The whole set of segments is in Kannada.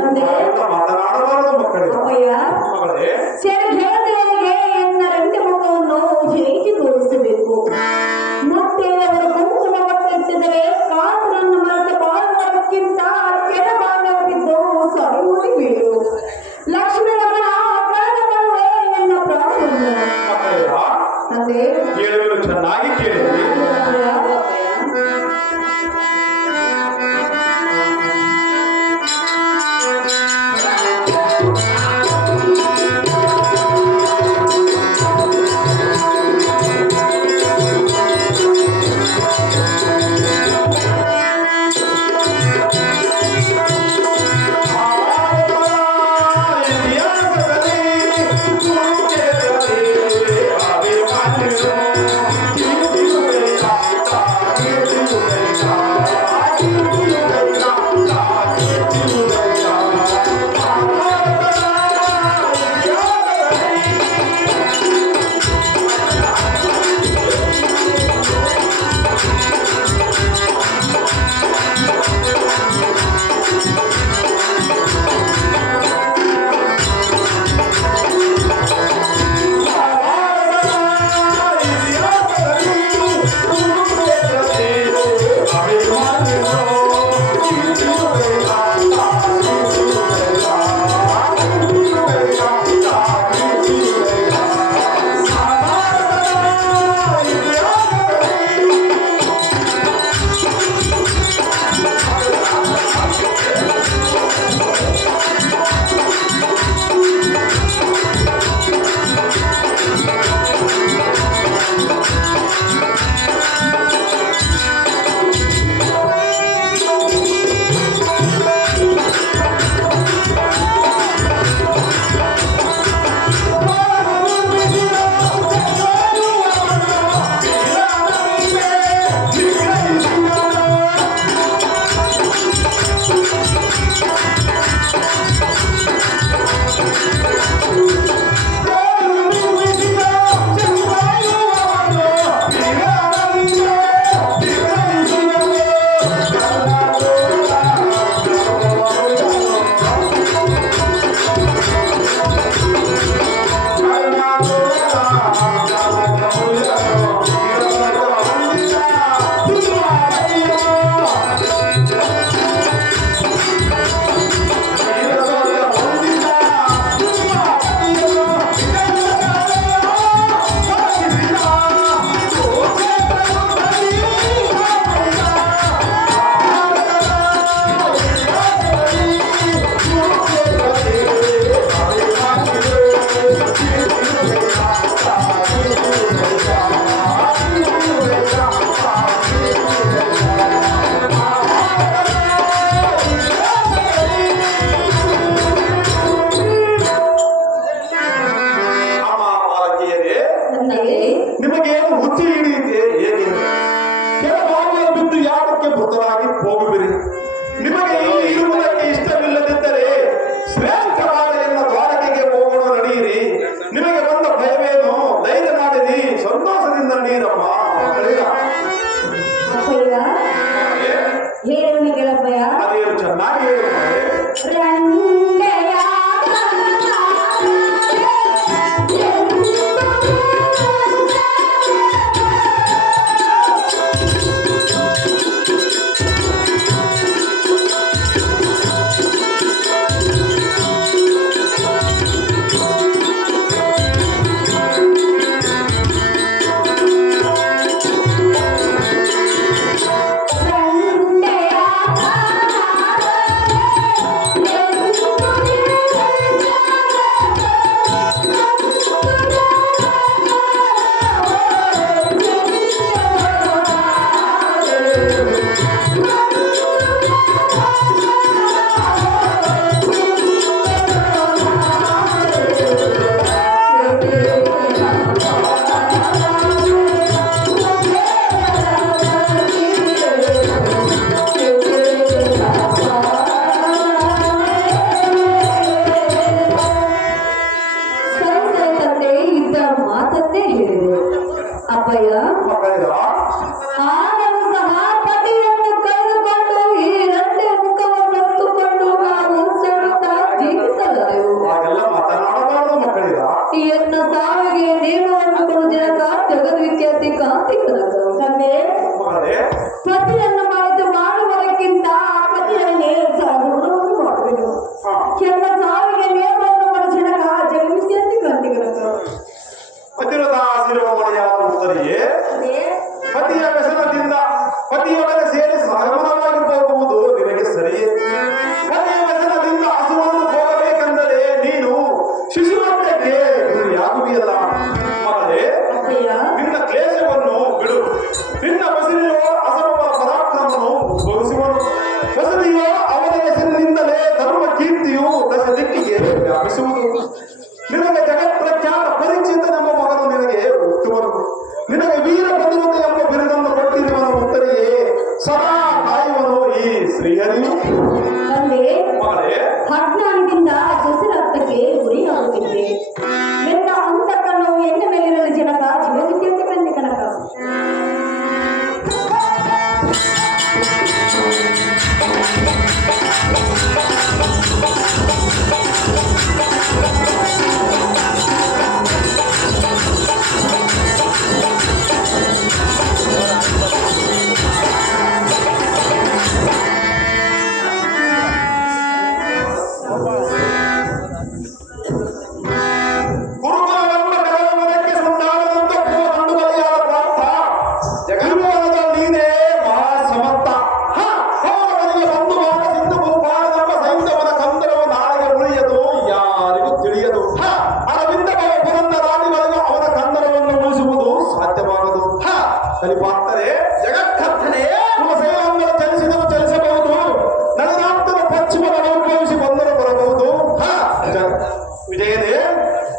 ಮಾತನಾಡಬಾರದು ಮಕ್ಕಳೇ. ಮಗಳೇ, ಸೆರೆಗೆಳೆಯರಿಗೆ ಎನ್ನ ರಂಡಿ ಮುಖವನ್ನು ಹೇಗೆ ತೋರಿಸಬೇಕು? ಮತ್ತೆ ಅವರು ಕುಂಕುಮ ಕೊಟ್ಟಿದ್ದರೆ ಕಾತರನ್ನು ಮರೆತ ಬಾಳುವುದಕ್ಕಿಂತ ಕೆಲ ಬಾಳ್ಯವಿದ್ದು ಸರಿಮೂಡಿ ಬೀಳು. ಲಕ್ಷ್ಮೀರಮಣ ಕಳೆದುಕೊಳ್ಳುವೆ ಎನ್ನ ಪ್ರಾಣವನ್ನು. ತಂದೆ ಹೇಳುವುದು ಚೆನ್ನಾಗಿ ಕೇಳಿ.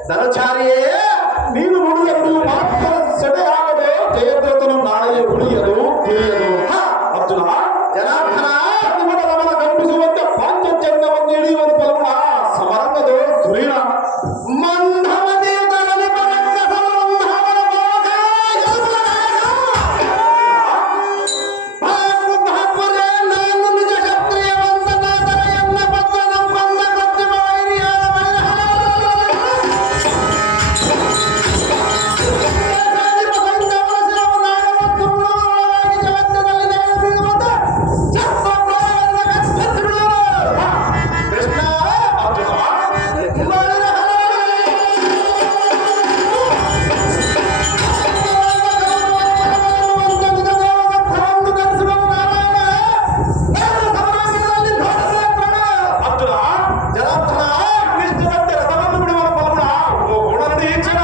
ಧನಚಾರಿಯೇ, ನೀನು ನುಡಿಯಲು ಮಾತ್ರ ಸೆಡೆಯಾಗದೆ ಜಯದ್ರಥನು ನಾಳೆಯೇ ಉಳಿಯದು ತಿಳಿಯದು. ಅರ್ಜುನ, ಜನಾರ್ದನ ನಿಮಗ ಗಮನ ಕಲ್ಪಿಸುವಂತೆ ಪಾಂಚಜನ್ಯವನ್ನು ಹಿಡಿಯುವ ಫಲಗುಣ ಸಮರಂಗದ ಧುರೀಣ ಮಂಧಮದೇ ತರಲಿ ಪರಂಗ ಸಂಬಂಧವನ ಮೋಗ ಭಾಗ್ವರೇ ನಾನು ನಿಜ ಕ್ಷತ್ರಿಯ ವಂದನಾದರ ಎನ್ನ ಪತ್ರ ನಂಬಂದ ಕೃತ್ರಿಮ ವೈರಿಯಾದ ಕೃಷ್ಣ ಅರ್ಜುನ, ಜನಾರ್ದನ ಕೃಷ್ಣನಂತೆ ರಥವನ್ನು ಬಿಡುವ ಫಲಗುಣ ಗುಣ ನಡೆಯುತ್ತಿನ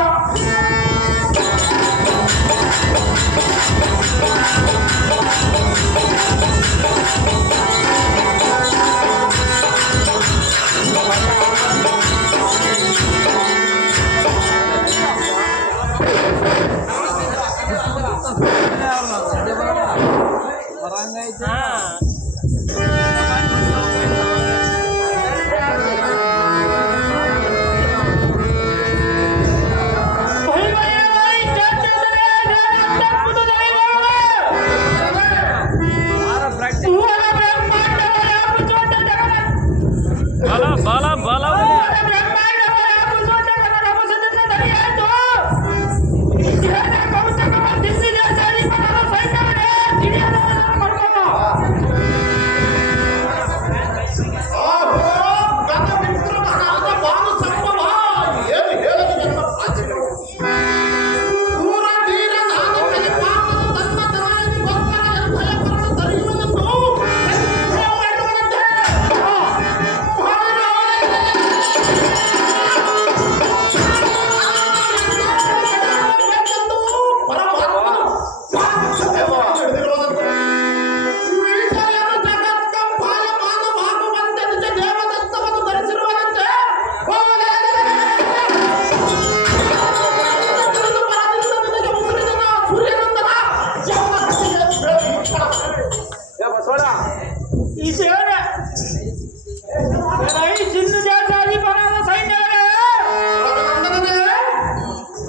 bala bala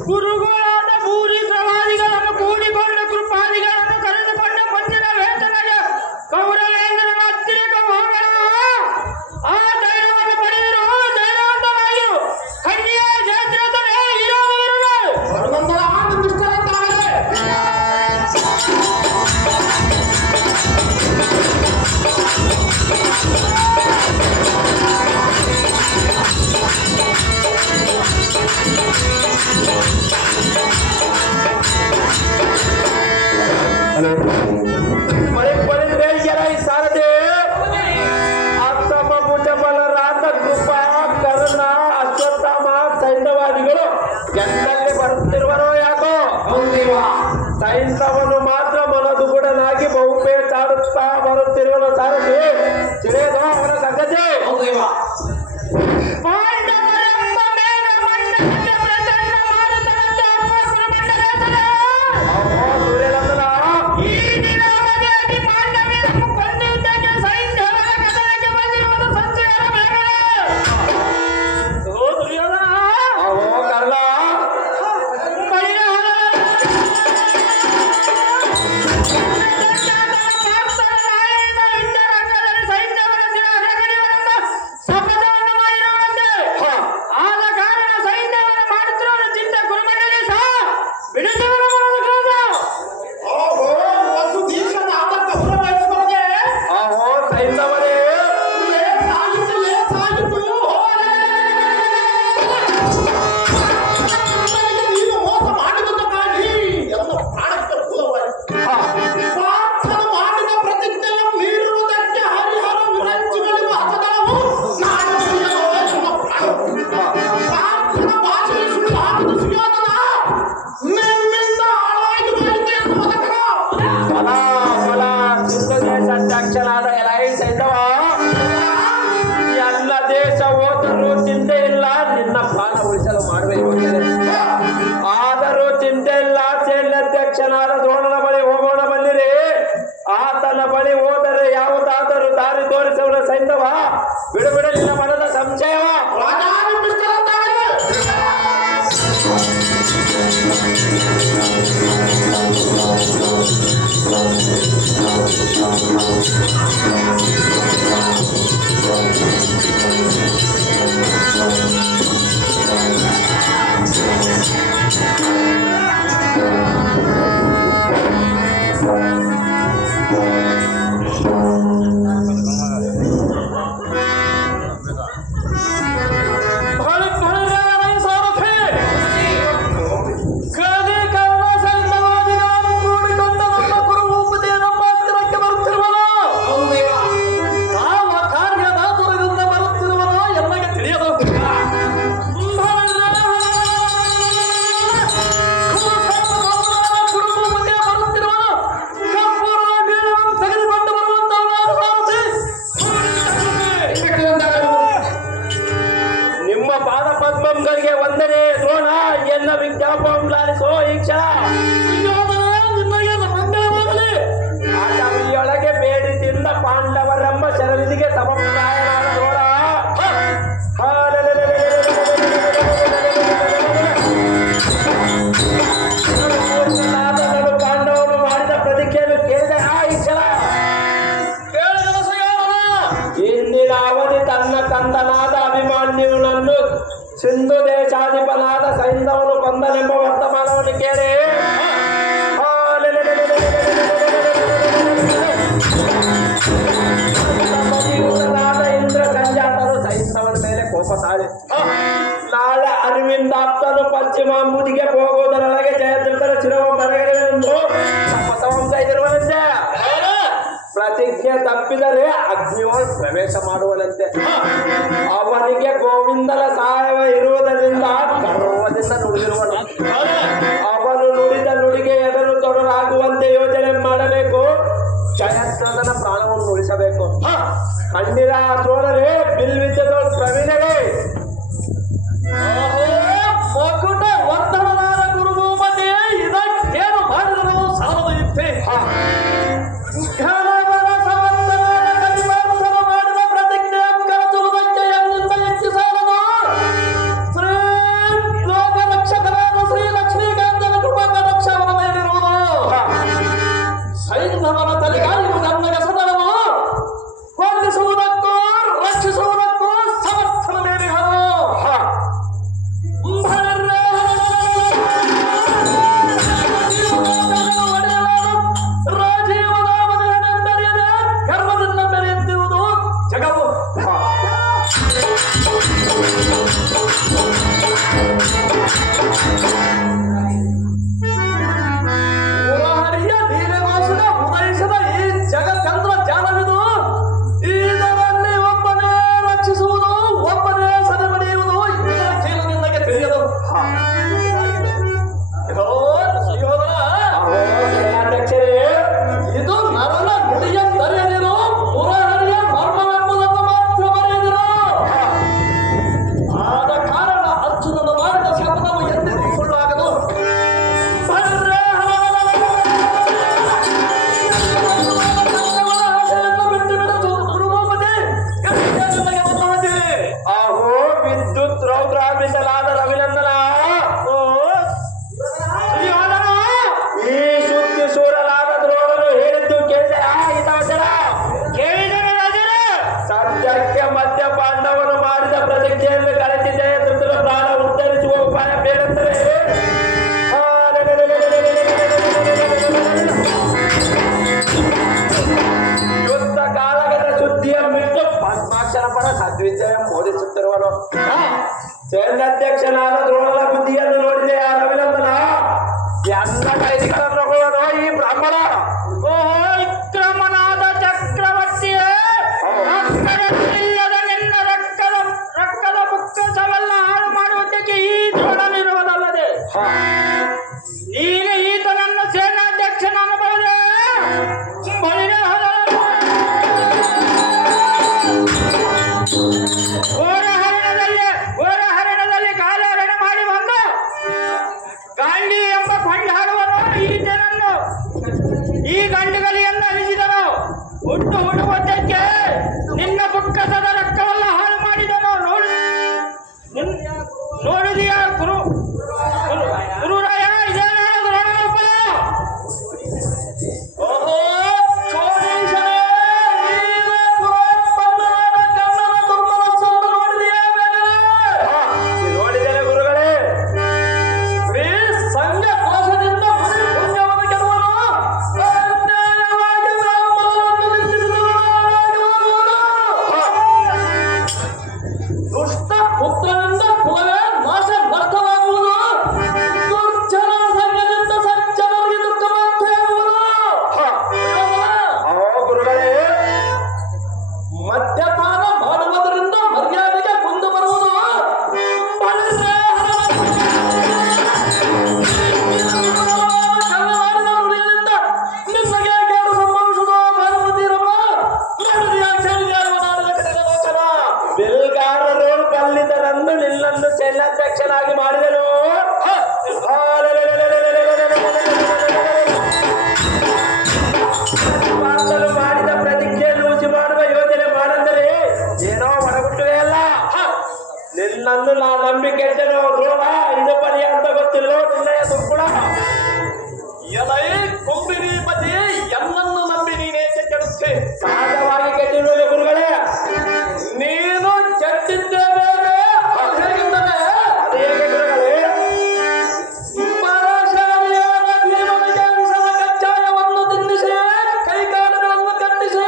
ಗುರುಗಳಾದ ಭೂರಿ ಪ್ರವಾದಿಗಳನ್ನು ಕೂಡಿಕೊಂಡು ಕೃಪಾದಿಗಳನ್ನು ಕರೆದುಕೊಂಡು ಮುಂದಿನ ವೇತನದ ಕೌರವೇಂದ್ರನ ಹತ್ತಿರಕ್ಕೆ ಹೋಗಲು ಆ ಧೈರ್ಯವನ್ನು ಪಡೆದರು. ಧೈರ್ಯವಂತನಾಗಿರು, ಖಂಡಿತ ಜಯದ್ರಥನೇ ಇರುವವರನ್ನು ಸಾರದೆ ಅತ್ತಮ ಭುಜಬಲ ರಾತ ಕೃಪಾ ಕರ್ಣ ಅಶ್ವತ್ಥಾಮ ಸೈಂಧವಾದಿಗಳು ಎಲ್ಲಲ್ಲಿ ಬರುತ್ತಿರುವರೋ ಯಾಕೋ ಸೈಂಧವನು ಮಾತ್ರ ಮನದುಗುಡನಾಗಿ ಬಹುಪೇ ಚಾಡುತ್ತಾ ಬರುತ್ತಿರುವನು. ಸಾರಥಿ ತಿಳಿಯದು ಅವನ ಸಂಗತಿ. ದೇಶ ಹೋದರೂ ಚಿಂತೆ ಇಲ್ಲ, ನಿನ್ನ ಪ್ರಾಣ ಉಳಿಸಲು ಮಾಡಬೇಕು. ಆದರೂ ಚಿಂತೆ ಇಲ್ಲ, ಸೇನಾಧ್ಯಕ್ಷನಾದ ದ್ರೋಣನ ಬಳಿ ಹೋಗೋಣ ಬಂದಿರಿ. ಆತನ ಬಳಿ ಹೋದರೆ ಯಾವುದಾದರೂ ದಾರಿ ತೋರಿಸುವ ಸೈನ್ಯವ ಬಿಡುಬಿಡಲಿಲ್ಲ ಮನದ ಸಂಶಯವ. ಒಳಗೆ ಬೇಡಿ ತಿಂದ ಪಾಂಡವರೆಂಬ ಶರವಿಧಿಗೆ ಸಮಪ್ರಾಯನಾದ ದ್ರೋಣ ಪಾಂಡವರು ಮಾಡಿದ ಪ್ರತಿಜ್ಞೆಯನ್ನು ಕೇಳಿದ ಆ ಈಶ್ವರ ಇಂದಿನ ಅವಧಿ ತನ್ನ ಕಂದನಾದ ಅಭಿಮಾನ್ಯುನನ್ನು ಸಿಂಧು ದೇಶಾಧಿಪನಾದ ಸೈಂಧವನು ಕೊಂದನೆಂಬ ವರ್ತಮಾನವನ್ನು ಕೇಳಿ ಇಂದ್ರ ಸಂಜಾತರು ಸೈಂಧವನ ಮೇಲೆ ಕೋಪ ತಾಳಿ ನಾಳೆ ಅರವಿಂದಾಪ್ತನು ಪಶ್ಚಿಮಾಂಬುದಿಗೆ ಹೋಗುವುದರೊಳಗೆ ಜಯದ್ರಥರ ಶಿರವ ಬರಗಲೆಂದು ಶಪಥವಂತೆ ಪ್ರತಿಜ್ಞೆ ತಪ್ಪಿದರೆ ಅಗ್ನಿಯೋಳ್ ಪ್ರವೇಶ ಮಾಡುವನಂತೆ. ಅವನಿಗೆ ಗೋವಿಂದನ ಸಹಾಯ ಇರುವುದರಿಂದ ಗರ್ವದಿಂದ ನುಡಿದಿರುವನು. ಅವನು ನುಡಿದ ನುಡಿಗೆ ಎಡಲು ತೊಡರಾಗುವಂತೆ ಯೋಜನೆ ಮಾಡಬೇಕು. ಜಯದ್ರಥನ ಪ್ರಾಣವನ್ನು ಉಳಿಸಬೇಕು. ಕಂಡಿರ ದ್ರೋಣರೇ, ಬಿಲ್ವಿದ್ಯದ ಪ್ರವೀಣರೇ, ಮಗುಟ ವರ್ಧಮಾನ ಗುರುಭೂಮತೆ ಇದಕ್ಕೇನು ಮಾಡಿದರೂ ಸಾಲದು ಇತ್ತೆ. ಮಾಡಿದ ಪ್ರತಿಜ್ಞೆ ಕರೆಸುವುದಕ್ಕೆ ಎನ್ನಿಂದ ಹೆಚ್ಚು ಸಾಲದು. ಶ್ರೀ ಲೋಕ ರಕ್ಷಕರಾದ ಶ್ರೀ ಲಕ್ಷ್ಮೀಕಾಂತನ ಕೃಪಾ ರಕ್ಷ ಅವನ ಮೇಲಿರುವುದು. ಸೈಂಧವನ ತಲೆಗಾಲಿಯು ನನ್ನ ಸದನವು ವಂದಿಸುವುದಕ್ಕೂ ರಕ್ಷಿಸುವುದಕ್ಕೂ ಸಮರ್ಥನ ಮೇಲಿಹರು. ರಾಜೀವನಾಮನೆಂದರಿಯದೆ ಗರ್ವದಿಂದ ಬೆರೆಯುತ್ತಿರುವುದು ಜಗವು. ಉರಹರಿಯ ನೀಲವಾಸನ ಉದಯಿಸಿದ ಈ ಜಗತ್ತಂತ್ರ ಜಾಲವಿದು. ಇದರಲ್ಲಿ ಒಬ್ಬನೇ ರಕ್ಷಿಸುವುದು, ಒಬ್ಬನೇ ಸದೆ ಪಡೆಯುವುದು ಇದರ ಚೀಲದಿಂದಕ್ಕೆ ತಿಳಿಯದು. ಇದು ನರನ ನುಡಿಯ ತರೆಯದಿರು, ಮುರಹರಿಯ ಮರ್ಮವೆಂಬುದನ್ನು ಮಾತ್ರ ಬರೆಯದಿರು. ಆದ ಕಾರಣ ಅರ್ಜುನನು ಮಾಡಿದ ಶಪಥವು ಎಂದಿಗೂ ಸುಳ್ಳಾಗದು. ಅಹೋ ವಿದ್ಯುತ್ ರೌದ್ರಾಭಿಸಲಾದ ರವಿನಂದನ, ಈ ಸುದ್ದಿ ಸೂರಲಾದ ದ್ರೋಣರು ಹೇಳಿದ್ದು ಕೇಳಿದ ಸದ್ಯಕ್ಕೆ ಮಧ್ಯ ಪಾಂಡವರು ಮಾಡಿದ ಪ್ರತಿಜ್ಞೆಯನ್ನು ಕಳೆಸಿ ಜಯದ್ರಥನ ಪ್ರಾಣ ಉತ್ತರಿಸುವ ಉಪಾಯ ಬೇರೆಂದರೆ ಯುದ್ಧ ಕಾಲಗದ ಸುದ್ದಿಯ ಬಿಟ್ಟು ಪದ್ಮಾಕ್ಷರ ಪರ ಸದ್ವಿಜಯ ಬೋಧಿಸುತ್ತಿರುವನು. ಸೇನಾಧ್ಯಕ್ಷನಾದ ದ್ರೋಣನ ಬುದ್ಧಿಯನ್ನು ನೋಡಿದೆ ಆ ರವಿನಂದನ. ಎಲ್ಲ ಕೈದಿಗಳನ್ನು ಹೋಗಲು ಈ ಬ್ರಾಹ್ಮಣ ವಿಕ್ರಮನಾದ ಚಕ್ರವರ್ತಿಯೇ, ಇಲ್ಲದ ನಿನ್ನ ರಕ್ತದ ಮುಕ್ಕಸವೆಲ್ಲ ಹಾಳು ಮಾಡುವುದಕ್ಕೆ ಈ ದ್ರೋಣನಿರುವುದಲ್ಲದೆ ನೀನು ಈತನನ್ನ ಸೇನಾಧ್ಯಕ್ಷನನ್ನು ಬಳಿದೆ ಹೋರಾಟ ದುಷ್ಟ ಪುತ್ರನಿಂದ ಕುಲವೇ ನಾಶ ನಷ್ಟವಾಗುವುದು, ದುರ್ಜನ ಸಂಘದಿಂದ ಸಜ್ಜನರಿಗೆ ದುಃಖವಂತೆಯಾಗುವುದು. ಗುರುಗಳೇ, ಮದ್ಯಪಾನ ಮಾಡುವುದರಿಂದ ಮರ್ಯಾದೆಗೆ ಕುಂದು ಬರುವುದು, ನಿಮಗೆ ಕೇಳು ಸಂಭವಿಸುವುದು. ಬೆಲ್ಗಾರರು ಕಲ್ಲಿದ್ದರಂದು ನಿನ್ನನ್ನು ಸೇನಾಧ್ಯಕ್ಷನಾಗಿ ಮಾಡಿದರು. ಪಾಲನೆ ಮಾಡಿದ ಪ್ರತಿಜ್ಞೆ ಲೂಸಿ ಮಾಡುವ ಯೋಜನೆ ಮಾಡಂದರೆ ಏನೋ ಹೊರಗುಟ್ಟುವೆ ಅಲ್ಲ. ನಿನ್ನನ್ನು ನಾ ನಂಬಿ ಕೆಟ್ಟನು ದ್ರೋಣ, ಇದು ಪರ್ಯಂತ ಗೊತ್ತಿಲ್ಲೋ ನಿನ್ನಯ ದುರ್ಗುಣ. ಎಲೈ ಕೊಂಬಿನೀಪತಿ, ಎನ್ನನ್ನು ನಂಬಿ ನೀನೇಕೆ ಕೆಡುತ್ತೆ? ಸಹಜವಾಗಿ ಕೆಟ್ಟಿರುವೆ ಗುರುಗಳೇ. ನೀನು ಕೆಟ್ಟಿದ್ದೇ ಬೇರೆ, ಅದು ಹೇಗೆಂದರೆ ಅದು ಹೇಗೆ ಗುರುಗಳೇ? ಪರಶಾಲಿಯಾದ ಭೀಮನಿಗೆ ವಿಷದ ಕಜ್ಜಾಯವನ್ನು ತಿನ್ನಿಸಿ, ಕೈಕಾಲುಗಳನ್ನು ಕಟ್ಟಿಸಿ,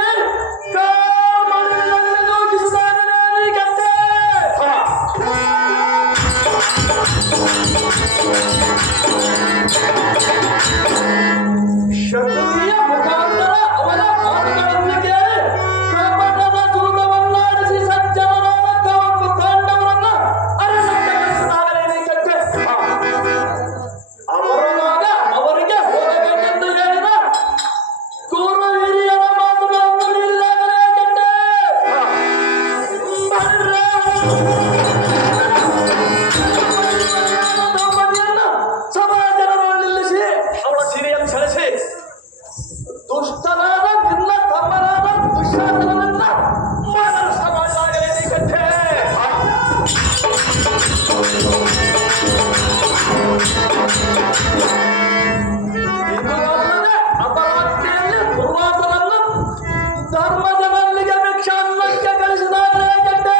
ಕಾಲ್ಮಡಿಲಿನಲ್ಲಿ ನೂಕಿಸಿದಾಗಲೇ ನೀ ಕೆಟ್ಟೆ. ಶಕುನಿಯ ಮುಖಾಂತರ ಅವನ ಮಾತುಗಳನ್ನು ಕೇಳಿ ಕಪಟದ ಜೂಗವನ್ನಾಡಿಸಿ ಸಜ್ಜನರಾದ ಪಾಂಡವರನ್ನ ಅರಣ್ಯಕ್ಕೆ ಕಳಿಸಿದಾಗಲೇ ನೀ ಕೆಟ್ಟೆ. ಅವರಾಗ ಅವರಿಗೆ ಹೋಗಬೇಕೆಂದು ಹೇಳಿದ ಗುರು ಹಿರಿಯರ ಮಾತುಗಳನ್ನು ಮೀರಿದಾಗಲೇ ಕೆಟ್ಟೆ. ದ್ರೌಪದಿಯನ್ನು ಸಮಾಜರನ್ನು ನಿಲ್ಲಿಸಿ ಅವಳ ಸಿರಿಯನ್ನು ಸೆಳೆಸಿ ದುಷ್ಟನಾದ ನಿನ್ನ ತಮ್ಮನಾದ ದುಶ್ಯಾಸನನ್ನ ಮಾನಸ ಮಾಡಿದಾಗಲೇ ನೀ ಕೆಟ್ಟೆ. ಇದು ಅಲ್ಲದೆ ಅಪರಾತ್ರಿಯಲ್ಲಿ ದುರ್ವಾಸನನ್ನು ಧರ್ಮದ ಮಲ್ಲಿಗೆ ಭಿಕ್ಷಾನ್ನಕ್ಕೆ ಕಳಿಸಿದಾಗಲೇ ಕೆಟ್ಟೆ.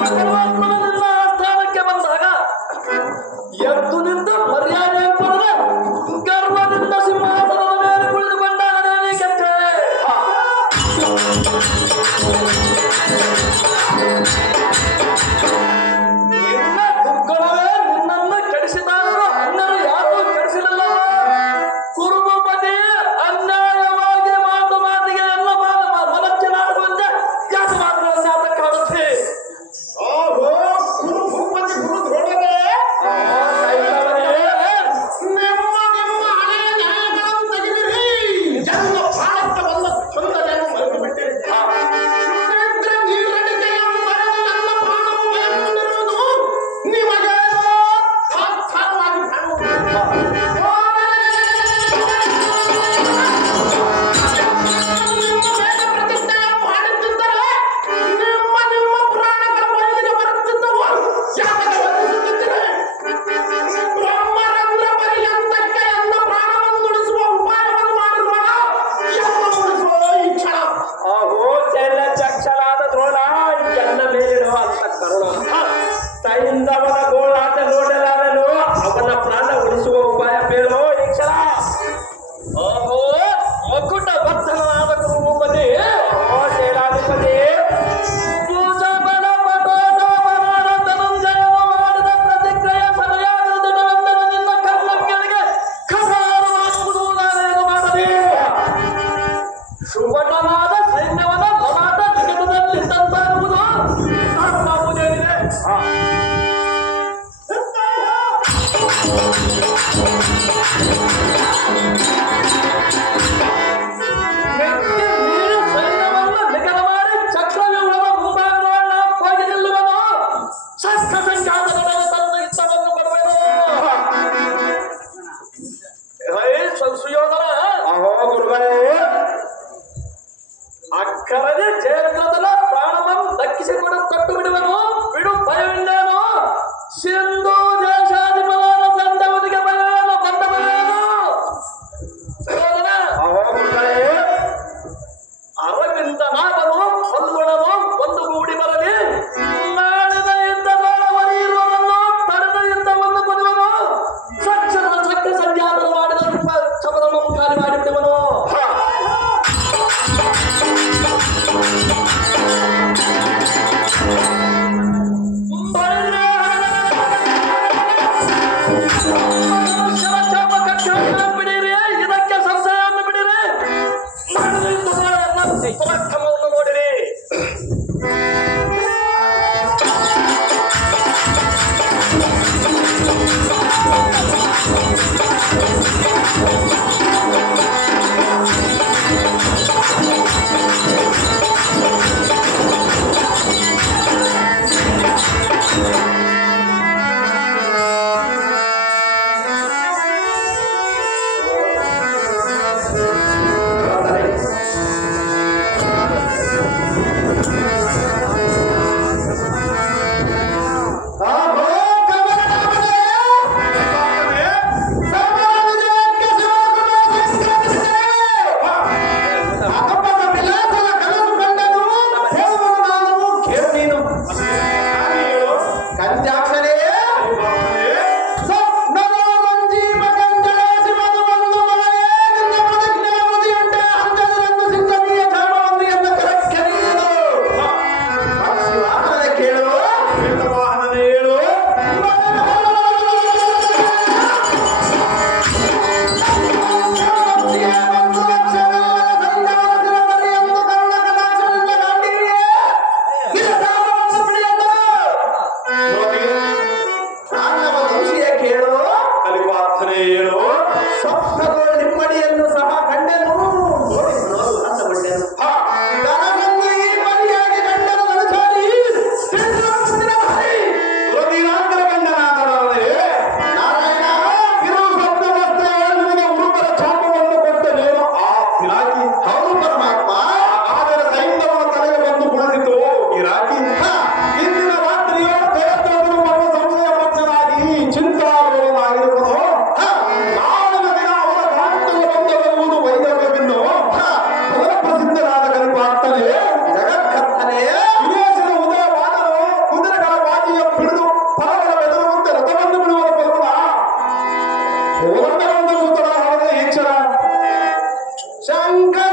ಪರಮಾತ್ಮನ ಸ್ಥಾನಕ್ಕೆ ಬಂದಾಗ ಎದ್ದು ನಿಂತು ಮರ್ಯಾದೆ ಪಡೆದ ಗರ್ವದಿಂದ ಸಿಂಹಾಸನದ ಮೇಲೆ ಕುಳಿತುಕೊಂಡಾಗಲೇ ನೀ ಕೆಟ್ಟೆ. ನಿನ್ನ ದುರ್ಗುಣವೇ ನಿನ್ನನ್ನು ಕೆಡಿಸಿದಾದರೂ ಅನ್ಯರು ಯಾರೂ ಕೆಡಿಸಲಿಲ್ಲ. ಕುರುಬಪತಿ ಅನ್ಯಾಯವಾಗಿ ಮಾತಿಗೆ ಎಲ್ಲ ಮನಚ್ಚಿನಾಡುವಂತೆ ಯಾಕೆ ಮಾತುಗಳನ್ನು ಕಾಡುತ್ತೆ? ಓಹೋ, ಕುರುಭೂಪತಿ ಗುರು ದ್ರೋಣರೇ, ನಿಮ್ಮ ಹಳೆಯ ನ್ಯಾಯಗಳನ್ನು ತೆಗೆದಿರಿ. ಜನ್ಮ ಪ್ರಾಣಕ್ಕೆ ಬಂದ ಚಂದನೆಯನ್ನು ಮರೆತು ಬಿಟ್ಟಿರಿ. ಕ್ಷುದ್ರ ನೀರಡಿಕೆಯನ್ನು ಮರೆತು ನನ್ನ ಪ್ರಾಣವು ಬೇರ್ಪಟ್ಟಿರುವುದು ನಿಮಗೆ ಸಾಕ್ಷಾತ್ಕಾರವಾಗಿ ಕಾಣುವುದು. ನಿಮ್ಮ ಮೇಲೆ ಪ್ರತಿಜ್ಞೆಯನ್ನು ಮಾಡುತ್ತಿದ್ದರೆ ನಿಮ್ಮ ಪುರಾಣಗಳ ಬಯಲಿಗೆ ಬರುತ್ತಿದ್ದವು. ಯಾಕೆ ವರ್ತಿಸುತ್ತಿದ್ದರೆ ಬ್ರಹ್ಮರಂಧ್ರ ಪರ್ಯಂತಕ್ಕೆ ಎನ್ನ ಪ್ರಾಣವನ್ನು ಉಳಿಸುವ ಉಪಾಯವನ್ನು ಮಾಡಿರುವಣ ಎನ್ನ ಉಳಿಸುವ ಈ ಕ್ಷಣ. ಅಹೋ ಶೈಲಜಕ್ಷರಾದ ದ್ರೋಣ, ಎನ್ನ ಮೇಲಿಡುವ ಅಂತ ಕರುಣ. ತೈಂದವನ ಗೋಳಾಟ ನೋಡಲಾರನು, ಅವನ ಪ್ರಾಣ ಉಳಿಸುವ ಉಪಾಯ ಬೇಡೋ ಈ ಕ್ಷಣ. ಅಹೋ ಮಕುಟ ಭಕ್ತನಾದ ಕುರುಭೂಪತಿ, ಅಹೋ ಶೈಲಾಧಿಪತಿ, ಭುಜಬಲ ಪಟೋದವನಾದ ಧನಂಜಯನು ಮಾಡಿದ ಪ್ರತಿಕ್ರಿಯೆ ಸರಿಯಾದ ದಿನವೆಂದರೆ ನಿನ್ನ ಕರ್ಮಗಳಿಗೆ ಖಸಾರವಾಗುವುದು ನಾನೇನು ಮಾಡಲಿ? ಶುಭಟನಾದ ಸೈನ್ಯವನ ಲಲಾಟ ನಿಕಟದಲ್ಲಿ ತಂತಾಗುವುದು ಧರ್ಮವುದೇನಿದೆ? ನೀನು ಸೈನ್ಯವನ್ನು ನಿಖರ ಮಾಡಿ ಚಕ್ರವ್ಯೂಹದ ಮುಂಭಾಗಗಳನ್ನ ಹೋಗಿ ನಿಲ್ಲುವನು. ಶಸ್ತ್ರ ಸಂಘಾತಗಳ ತಂದು ಇಷ್ಟವನ್ನು ಕೊಡುವೆನು. ಸುಯೋಧನ, ಅಹೋ ಗುರುಗಳೇ, ಅಕ್ಕರದೆ ಜಯದ್ರಥನ ಪ್ರಾಣವನ್ನು ದಕ್ಕಿಸಿಕೊಂಡು ಕೊಟ್ಟು ಬಿಡುವನು. ಬಿಡು ಭಯವಿಲ್ಲೇನು? ಸಿಂಧು ದೇಶಾಧಿಪನಾದ ಸಂಧವನಿಗೆ ಭಯವೇನು? ಬಂದ ಭಯವೇನು? ಸುಯೋಧನ, ಅಹೋ ಗುರುಗಳೇ, ಅರವಿಂದನಾದನು ಹೊಲ್ಲುಣನು ಒಂದುಗೂಡಿ ಬರಲಿ. ನಾಡಿನ ಯುದ್ಧದವರಿ ಇರುವವರನ್ನು ತಡೆದ ಯುದ್ಧವನ್ನು ಕೊಡುವನು. ಸಕ್ಷರದ ಸತ್ಯ ಸಂಧ್ಯಾತನ ಮಾಡಿದ ಶಬದವನ್ನು ಖಾಲಿ ಮಾಡಿಬಿಡುವನು. ಪರಾಕ್ರಮವನ್ನು ನೋಡಿರಿ. ಶಂಕರ